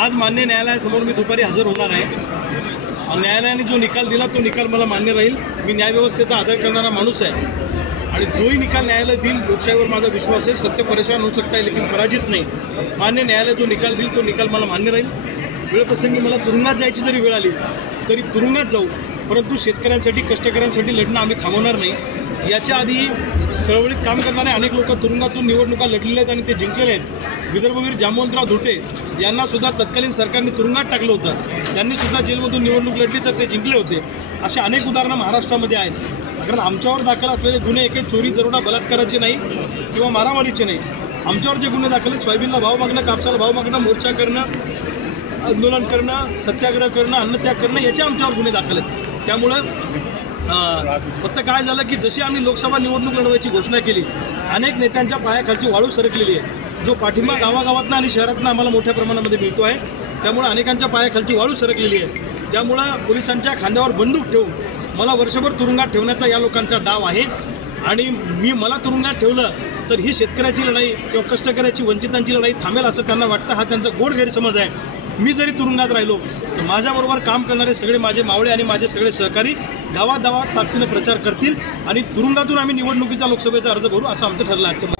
आज मान्य न्यायालयासमोर मी दुपारी हजर होणार आहे. न्यायालयाने जो निकाल दिला तो निकाल मला मान्य राहील. मी न्यायव्यवस्थेचा आदर करणारा माणूस आहे. आणि जोही निकाल न्यायालय देईल लोकशाहीवर माझा विश्वास आहे. सत्य परेशान होऊ शकता है लेकिन पराजित नाही. मान्य न्यायालय जो निकाल देईल तो निकाल मला मान्य राहील. वेळप्रसंगी मला तुरुंगात जायची जरी वेळ आली तरी तुरुंगात जाऊ. परंतु शेतकऱ्यांसाठी कष्टकऱ्यांसाठी लढणं आम्ही थांबवणार नाही. याच्या आधी चळवळीत काम करणारे अनेक लोक तुरुंगातून निवडणुका लढलेले आहेत आणि ते जिंकलेले आहेत. विदर्भवीर जामवंतराव धोटे यांना सुद्धा तत्कालीन सरकारने तुरुंगात टाकलं होतं. त्यांनी सुद्धा जेलमधून निवडणूक लढली तर ते जिंकले होते. असे अनेक उदाहरणं महाराष्ट्रामध्ये आहेत. कारण आमच्यावर दाखल असलेले गुन्हे एके चोरी दरोडा बलात्काराचे नाही किंवा मारामारीचे नाही. आमच्यावर जे गुन्हे दाखल आहेत सोयाबीनला भाव मागणं कापसाला भाव मागणं मोर्चा करणं आंदोलन करणं सत्याग्रह करणं अन्नत्याग करणं याचे आमच्यावर गुन्हे दाखल आहेत. त्यामुळं फक्त काय झालं की जशी आम्ही लोकसभा निवडणूक लढवायची घोषणा केली अनेक नेत्यांच्या पायाखालची वाळू सरकलेली आहे. जो पाठिंबा गावागावातनं आणि शहरातनं आम्हाला मोठ्या प्रमाणामध्ये मिळतो आहे. त्यामुळे अनेकांच्या पायाखालची वाळू सरकलेली आहे. त्यामुळं पोलिसांच्या खांद्यावर बंदूक ठेवून मला वर्षभर तुरुंगात ठेवण्याचा या लोकांचा डाव आहे. आणि मी मला तुरुंगात ठेवलं तर ही शेतकऱ्याची लढाई किंवा कष्टकऱ्याची वंचितांची लढाई थांबेल असं त्यांना वाटतं. हा त्यांचा गोड गैरसमज आहे. मी जरी तुरुंगात राहिलो तर माझ्याबरोबर काम करणारे सगळे माझे मावळे आणि माझे सगळे सहकारी गावात दावा ताकदीनं प्रचार करतील आणि तुरुंगातून आम्ही निवडणुकीचा लोकसभेचा अर्ज भरू असं आमचं ठरलं आजच्या